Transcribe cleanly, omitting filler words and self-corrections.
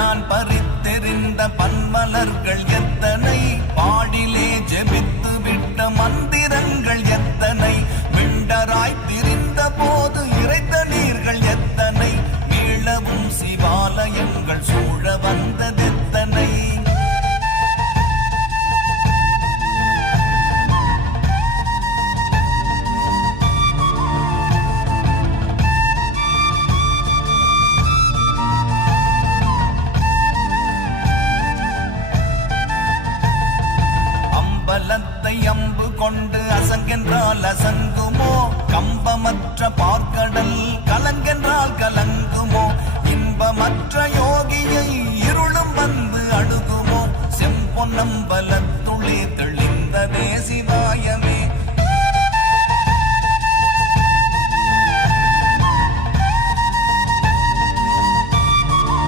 நான் பறித்தெறிந்த பன்மலர்கள் எத்தனை, பாடிலே ஜெபித்து விட்ட மந்திரங்கள் எத்தனை, மிண்டராய் திரிந்த போது இறைத்த நீர்கள் எத்தனை, மீளவும் சிவாலயங்கள் சூழ வந்ததெத்தனை. பலத்தை அம்பு கொண்டு அசங்கென்றால் அசங்குமோ, கம்பமற்ற பார்க்கடல் கலங்கென்றால் கலங்குமோ, இன்பமற்ற யோகியை இருளும் வந்து அணுகுமோ, செம்பொன்னம்பல